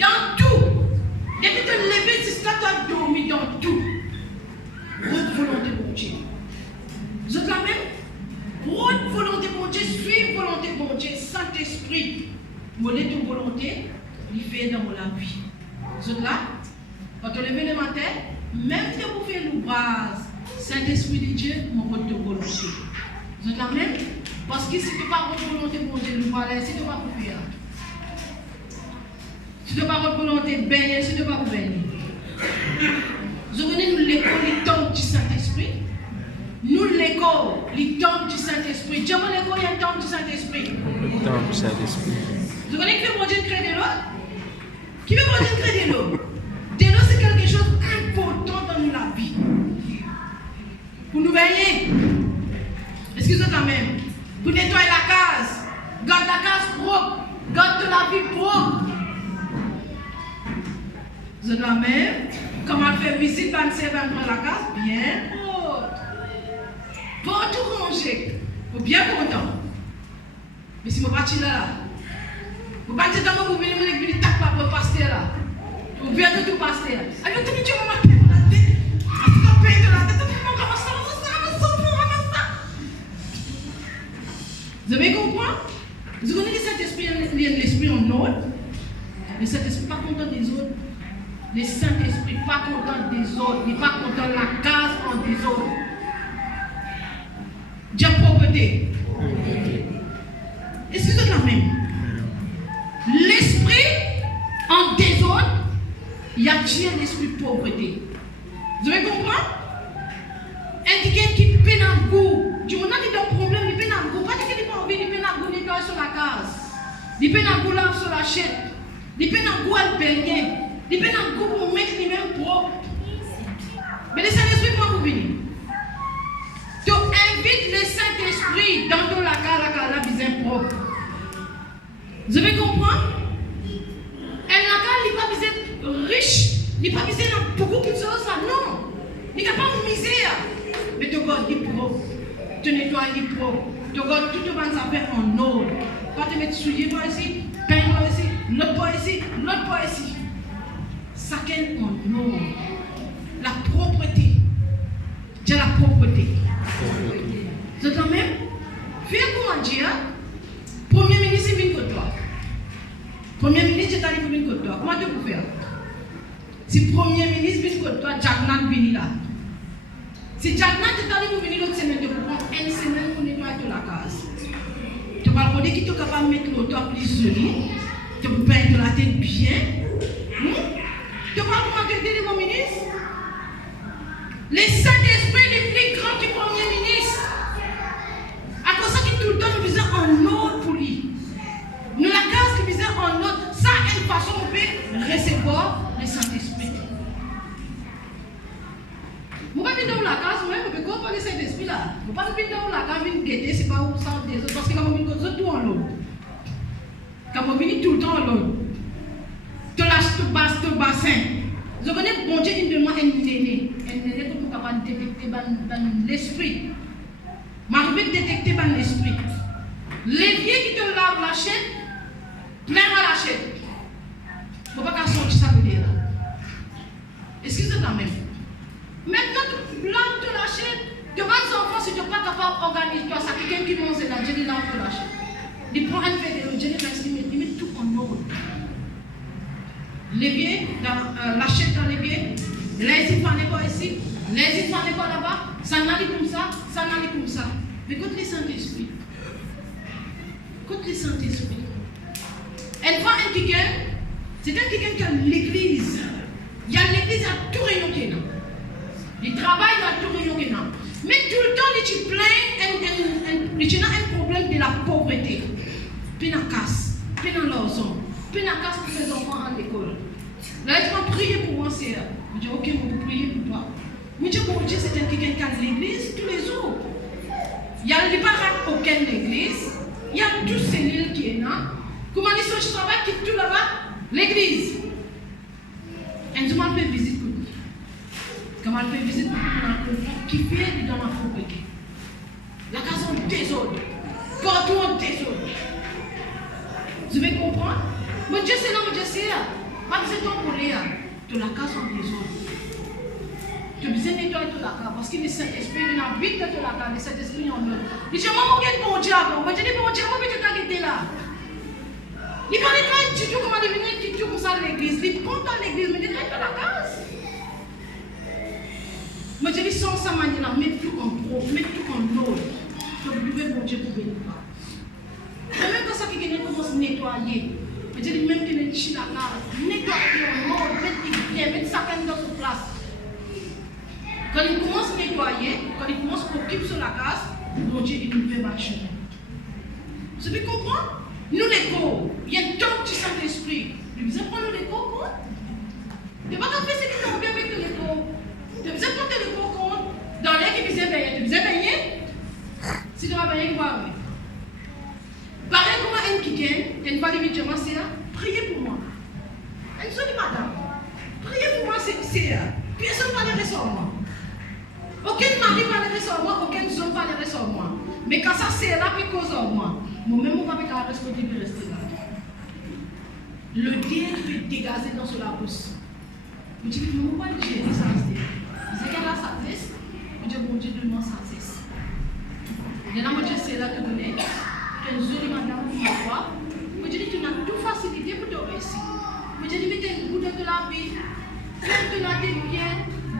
Dans tout. Depuis te lever jusqu'à toi dormir, dans tout. Rendre volonté pour Dieu. Vous êtes là même? Rendre volonté pour Dieu, suivre volonté pour Dieu, Saint-Esprit. Mollet ton volonté, il fait dans la vie. Vous êtes là? Quand tu lèves le matin, même si vous faites l'ouvrage, Saint-Esprit de Dieu, mon rendre ton volonté. Vous êtes là même? Parce que si tu n'as pas rendre volonté pour Dieu, l'ouvrage, si tu ne vas pas vous faire. Si tu n'as pas rendre volonté, baigner, si tu ne vas pas vous baigner. Vous venez nous l'école, les tombes du Saint-Esprit. Nous l'école, les tombes du Saint-Esprit. Dieu m'a l'école, il y a une tombe du Saint-Esprit. Tombe du Saint-Esprit. Vous connaissez qui veut mon Dieu créer de l'eau? Qui veut mon Dieu créer de l'eau? De l'eau, c'est quelque chose d'important dans la vie. Pour nous veiller. Excusez-moi quand même. Pour nettoyer la case. Garde la case propre. Garde la vie propre. Vous êtes la même. Comment faire visite, va prendre la case? Bien propre. Pour tout ranger. Pour bien content. Mais si je parti là, vous partez dans mon mouvement, vous venez taper pour passer là. Vous venez tout passer. Alors, tu me dis, on va payer pour la tête. Tu vas payer de la tête. Vous avez compris? Vous connaissez cet esprit, l'esprit en ordre. Mais cet esprit pas content des autres. Le Saint-Esprit pas content des autres. Il n'est pas content de la case en des autres. Dieu pauvreté. Est-ce que c'est la même? L'esprit en désordre, il y a Dieu l'esprit pauvreté. Vous avez compris? Indiquer qui peine un goût. Du moment qu'il y a un problème, il peine un goût. Pas qu'il n'a pas envie, il peine un goût nettoyer sur la case. Il peine un goût là sur la chaîne. Il peine un goût à le baigner. Il peine un goût pour mettre les mêmes propres. Mais le Saint-Esprit, comment vous venez? Tu invites le Saint-Esprit dans ton la visée propre. Vous avez compris? Et la cale n'est pas visée riche. Il n'est pas visée dans beaucoup de choses. Non. Il n'est pas de misère. Mais tu gardes les propres. Tu nettoies les propres. Tu gardes tout le monde affaires en ordre. Pas te mettre souillé par ici, pain par ici, l'autre par ici, l'autre par ici. Chacun en ordre. La propreté. J'ai la propreté. C'est quand même. Fais comment dire? Premier ministre, il vient contre toi. Premier ministre, tu as dit contre toi. Comment tu peux faire? Si premier ministre vient contre toi, Jagnan vient là. Si Jagnan tu as dit venir l'autre semaine, tu peux prendre une semaine pour nettoyer toute la case. Tu vas regarder qui est capable de mettre l'auto plus joli. te peindre la tête bien. Tu vois comment tu dis mon ministre? Le Saint-Esprit est plus grand que le Premier ministre. À cause de ça, tout le temps, nous faisons un autre pour lui. Nous la case qui faisait un autre. Ça, une façon, on peut recevoir le Saint-Esprit. Je ne vais pas venir dans la case, moi, je peux comprendre le Saint-Esprit là. Je ne vais pas venir dans la case, venir guetter, c'est pas où ça des autres. Parce que quand on vient tout en l'eau. Quand on vient tout le temps en l'eau. Tu lâches ton bassin. Je connais bon Dieu, il me demande un néné. Un néné pour pouvoir détecter l'esprit. Je vais détecter l'esprit. L'évier qui te lave la chaîne, plein à la chaîne. Il ne faut pas qu'à sortir ça de là. Excusez-moi même. Maintenant, tu laves de la chaîne. Tu vas aux enfants, si tu n'es pas capable d'organiser toi, ça quelqu'un qui mange là, Dieu lave de la chaîne. Il prend un verre de Dieu, il met tout en ordre. L'évier, la chaîne dans l'évier, les enfants n'est pas ici, les enfants n'est pas là-bas, ça n'allait comme ça, ça n'allait comme ça. Mais écoute les Saint-Esprit. Écoute les Saint-Esprit. Elle voit un quelqu'un, c'est un quelqu'un qui a l'église. Il y a l'église, il y a tout rayon qui est là. Il travaille, il y a tout rayon qui est là. Mais tout le temps, tu plains, tu as un problème de la pauvreté. Puis dans la casse, puis dans l'orson, puis dans la casse pour les enfants à l'école. Là, tu vas prier pour moi, c'est là. Je dis, ok, on peut prier pour toi. Mais Dieu, mon Dieu, c'est quelqu'un qui a l'église tous les jours. Il n'y a pas aucune église. Il y a tout cellules qui est là. Comment dit ça, je travaille, qui est tout là-bas? L'église. Et je m'en fais visite pour lui. Comment elle fait visite pour lui? Qui fait dans la pauvreté. La case en désordre. Partout en désordre. Vous avez compris? Mon Dieu, c'est là, mon Dieu, c'est là. Pas que c'est ton pour là. Tu la case en désordre. Tu as besoin de nettoyer toute la case parce que le Saint-Esprit est dans vite de la case. Le Saint-Esprit est en eux. Il dit, maman, quel bon diable. Moi, je dis, bon diable, moi, tu t'as quitté là. Il ne connaît pas un tuto comment devenir un tuto comme ça à l'église. Il prend dans l'église, mais il nettoie la case. Moi, je dis, sans sa manière, mets tout en pro, mets tout en ordre. Tu as besoin de bon Dieu pour venir. Et même quand ça qui commence à nettoyer, je dis, même qu'il est chill la case, nettoyer en ordre, mettre sa canne dans sa place. Quand il commence à nettoyer, quand il commence à occuper sur la case, mon Dieu, il nous fait marcher. Vous avez compris? Nous, les corps, il y a tant du Saint-Esprit. Vous avez prendre les corps compte? Tu ne vas pas faire ce qui t'ont bien avec les corps. Tu vas prendre les corps compte. Dans l'air qui vous baigner. Tu vous baigner? Si tu vas baigner, tu vas arriver. Pareil comme un qui gagne, une fois immédiatement, c'est là. Priez pour moi. Elle se dit, madame, priez pour moi, c'est là. Personne ne parlerait sur moi. Aucun mari parlerait sur moi, aucun homme parlerait sur moi. Mais quand ça c'est là, puis cause en moi, moi-même, on va mettre la responsabilité de rester là. Le dieu qui peut dégager dans ce labousse. Je dis, mais on va le gérer ça. C'est qu'elle a sa cesse. Je dis, mon Dieu, donne-moi sa cesse. Et là, mon Dieu, c'est là que vous êtes. Tu es une jolie madame pour moi. Je dis, tu as toute facilité pour te réussir. Je dis, mais tu es une bout de la vie. Fais-te la tête bien.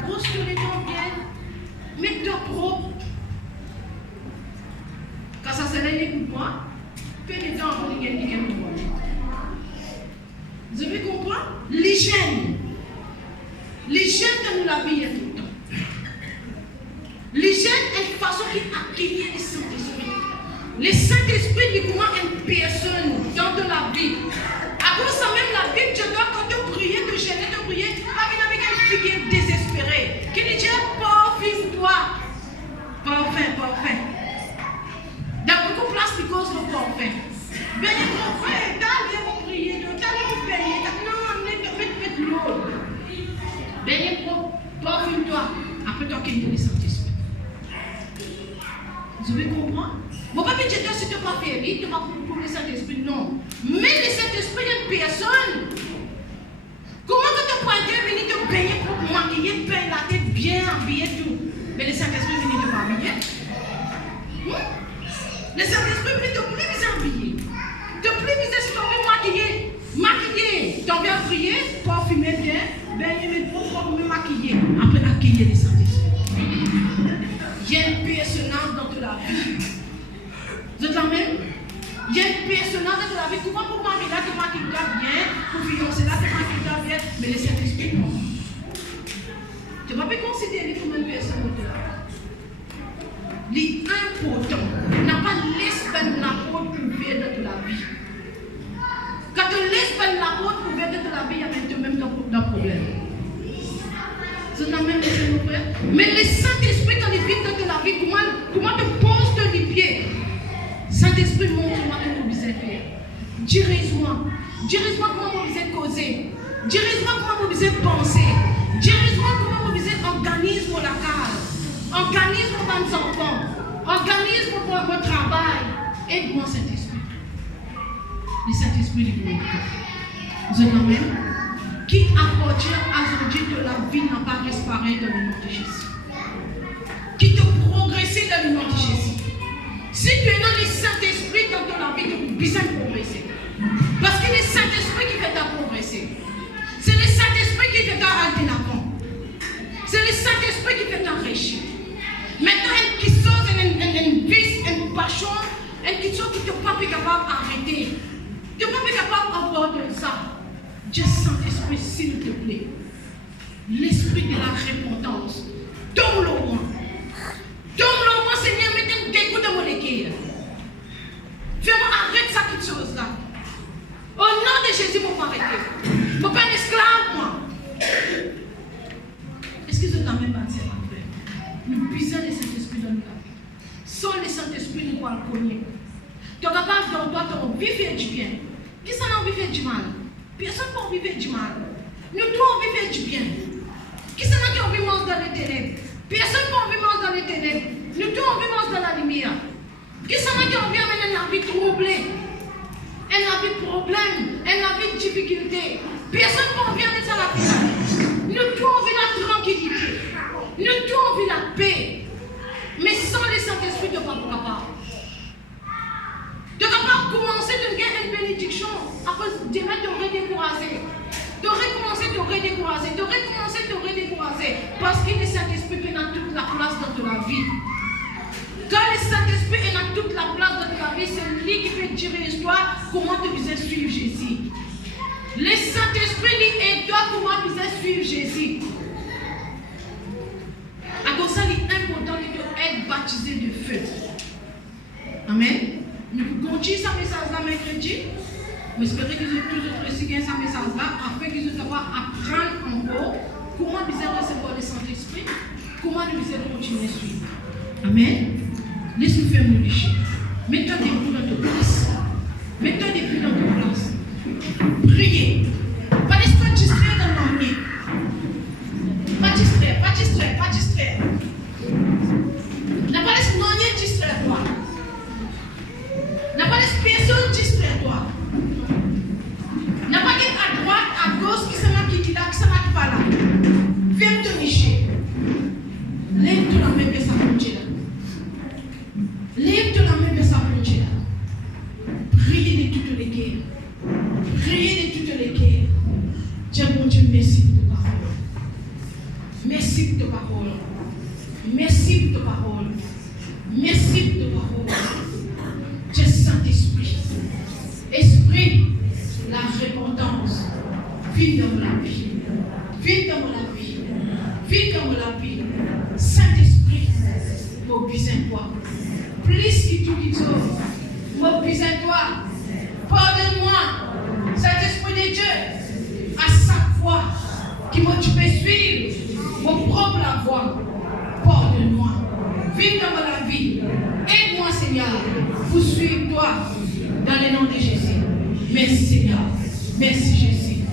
Brosse-te les dents bien. Mets-toi propre. Quand ça se réunit pour moi, fais les dents pour les gagner pour moi. Vous avez compris? L'hygiène. L'hygiène de nous la vie est tout le temps. L'hygiène est une façon qui accueille le Saint-Esprit. Le Saint-Esprit dit comment une personne dans de la vie. À cause de ça même la Bible, tu dois quand tu prier, te gêner, te prier, pas venir avec une fille qui est désespérée. Qui dit Dieu, parfume-toi. Parfait. Dans beaucoup de place qui cause le parfait. Bien, mon frère, t'as bien pour prier, t'as bien pour payer, non, mets l'eau. Bien, parfume-toi. Après, tu as qu'il y a le Saint-Esprit. Vous avez compris? Mon papa dit si tu n'as pas fait, tu n'as pas pour le Saint-Esprit, non. Mais le Saint-Esprit est une personne. Comment tu peux venir te baigner pour maquiller, peindre la tête bien, habiller tout? Mais le Saint-Esprit vient te habiller. Le Saint-Esprit vient te plus bien habiller. Te plus bien si tu veux maquiller. Tu as bien prier, parfumer bien, baigner pour me maquiller. Après accueillir le Saint-Esprit. Il y a une personnage dans la vie. Vous êtes la même? Il y a une personnage dans la vie. Comment pour moi, là, tu vois qu'il doit bien, pour fiancer là, tu vois qu'il doit bien, mais le Saint-Esprit, non. Tu ne vas pas considérer comme une personne au-delà. L'important n'a pas l'esprit de l'apôtre ouvert de la vie. Quand l'esprit de l'apôtre ouvert de la vie, il y a même un problème. C'est la même chose, frère. Mais le Saint-Esprit dans les vies de la vie, comment te poses les pieds? Saint-Esprit montre comment tu peux faire. Dirige-moi. Dirige-moi comment vous êtes causé. Dirige-moi comment vous êtes pensé. Dirige-moi comment vous êtes organisé pour la case. Organise pour vos enfants. Organise pour votre travail. Aide-moi, Saint-Esprit. Le Saint-Esprit du monde. Vous êtes même qui apporte aujourd'hui de la vie n'a pas disparu dans le nom de Jésus. Qui te progresser dans le nom de Jésus. Si tu es dans le Saint-Esprit dans ton vie, tu as besoin de progresser. Parce que c'est le Saint-Esprit qui fait ta progresser. C'est le Saint-Esprit qui fait ta aller avant. C'est le Saint-Esprit qui fait t'enrichir. Maintenant, qui sort une vice, une passion, qui sort qui ne peut pas capable d'arrêter. Tu ne peux pas capable d'aborder ça. Dieu Saint-Esprit, s'il te plaît. L'esprit de la repentance. Tombe-le moi. Tombe-le moi, Seigneur, mettez un dégoût dans mon équipe. Fais-moi arrêter ça, toute chose-là. Au nom de Jésus, mon arrêter. Je ne suis pas un esclave, moi. Est-ce que vous êtes la même bâtisse? Nous puissons le Saint-Esprit dans la vie. Sans le Saint-Esprit, nous ne pouvons pas le connaître. Tu es capable dans toi, tu as envie de faire du bien. Qui s'en a envie de faire du mal? Personne n'a envie de faire du mal. Nous tous envie de faire du bien. Qui s'en a qui a envie de manger dans les ténèbres? Personne n'a envie de manger dans les ténèbres. Nous tous envie de manger dans la lumière. Qui s'en a qui a envie de mener la vie troublée? Elle a vie de problème, elle a vie de difficulté. Personne n'a envie de mettre ça la vie. Nous tous envie de la tranquillité. Nous tous envie de la paix. Mais sans le Saint-Esprit, tu ne vas pas capable. Tu ne vas pas commencer de gagner une bénédiction. Après, demain, tu aurais découragé. Tu aurais commencé, tu aurais découragé. Tu aurais commencé, tu aurais découragé. Parce que le Saint-Esprit est dans toute la place dans ta vie. Quand le Saint-Esprit est dans toute la place dans ta vie, c'est lui qui peut dire l'histoire comment tu peux suivre Jésus. Le Saint-Esprit dit aide-toi comment tu peux suivre Jésus. À cause de ça, il est important de être baptisé de feu. Amen. Nous continuons ce message-là mercredi. J'espère que vous avez toujours reçu ce message-là afin que vous puissiez apprendre encore comment vous recevoir le Saint-Esprit, comment vous continuer à suivre. Amen. Laisse-nous faire mon péché. Mets-toi debout dans ta place. Mets-toi debout dans ta place. Priez. Pas laisse-toi distraire dans l'ennui. Pas distraire, pas distraire, pas distraire. N'a pas laissé l'ennui distraire toi. N'a pas laissé personne distraire toi. N'a pas dit à droite, à gauche, qui s'en a qui là, qui s'en a qui va là. Viens te nicher. Lève-toi la main vers sa frontière. Lève-toi la main vers sa frontière. Priez de toutes les guerres. Priez de toutes les guerres. Dieu mon Dieu, merci pour ta parole. Merci pour ta parole. Merci pour ta parole. Merci pour ta parole. Dieu Saint-Esprit. Esprit, la repentance. Viens dans la vie. Viens dans la vie. Viens dans la vie. Saint-Esprit, mobilise-toi. Plus que tout qui t'ouvre, mobilise-toi. Pardonne-moi, Saint-Esprit de Dieu, à chaque fois que tu peux suivre mon propre voie. Pardonne-moi. Viens dans la vie. Aide-moi, Seigneur, pour suivre toi dans le nom de Jésus. Merci, Seigneur. Merci, Jésus.